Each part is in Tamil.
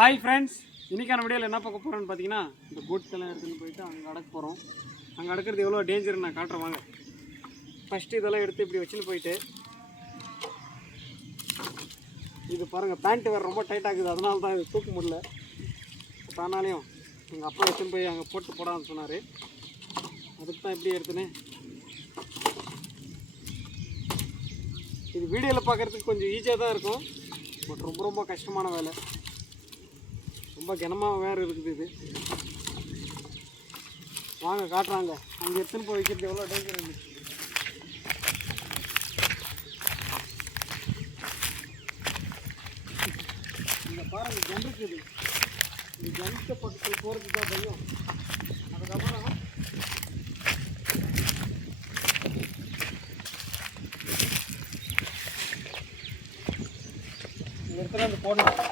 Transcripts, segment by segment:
ஹாய் ஃப்ரெண்ட்ஸ், இன்றைக்கான வீடியோவில் என்ன பார்க்க போகிறோன்னு பார்த்தீங்கன்னா, இந்த கோட்ஸ்லாம் எடுத்துன்னு போயிட்டு அங்கே அடக்க போகிறோம். அங்கே அடக்கிறது எவ்வளோ டேஞ்சர் நான் காட்டுறேன் வாங்க. ஃபஸ்ட்டு இதெல்லாம் எடுத்து இப்படி வச்சுன்னு போயிட்டு, இது பாருங்கள் பேண்ட்டு வேறு ரொம்ப டைட் ஆகுது, அதனால தான் இது தூக்க முடியல. தானாலையும் எங்கள் அப்பா எடுத்துன்னு போய் அங்கே போட்டு போடான்னு சொன்னார். அதுக்கு தான் எப்படி எடுத்துன்னு இது வீடியோவில் பார்க்குறதுக்கு கொஞ்சம் ஈஸியாக தான் இருக்கும், பட் ரொம்ப ரொம்ப கஷ்டமான வேலை. ரொம்ப கனமாக வேறு இருக்குது இது. வாங்க காட்டுறாங்க அங்கே எடுத்துன்னு போய் வைக்கிறது எவ்வளோ டேஞ்சர் இருந்துச்சு. இங்கே பாருங்கள் ஜன் இருக்குது. இந்த ஜனத்தை பக்கத்தில் போகிறதுக்கு தான் பையும். அதுக்கப்புறம் இந்த இடத்துல அந்த போடணும்.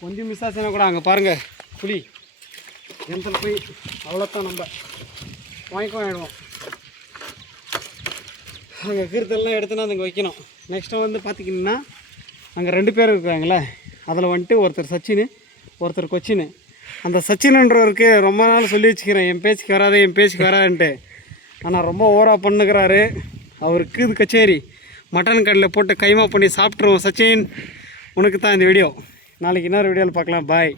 கொஞ்சம் மிஸ் ஆச்சுன்னா கூட அங்கே பாருங்கள் புளி எந்த போய் அவ்வளோத்தான் நம்ம வாங்கிடுவோம். அங்கே கீர்த்தெல்லாம் எடுத்துனா அங்கே வைக்கணும். நெக்ஸ்ட்டு வந்து பார்த்திங்கன்னா அங்கே 2 பேர் இருக்கிறாங்களே, அதில் வந்துட்டு ஒருத்தர் சச்சின், ஒருத்தர் கொச்சின். அந்த சச்சின்ன்றவருக்கு ரொம்ப நாள் சொல்லி வச்சுக்கிறேன், என் பேச்சுக்கு வராதுன்ட்டு. ஆனால் ரொம்ப ஓவராக பண்ணுகிறாரு. அவருக்கு இது கச்சேரி மட்டன் கடையில் போட்டு கைமா பண்ணி சாப்பிட்ருவோம். சச்சின், உனக்கு தான் இந்த வீடியோ. நாளைக்கு இன்னொரு வீடியோவில் பார்க்கலாம். பாய்.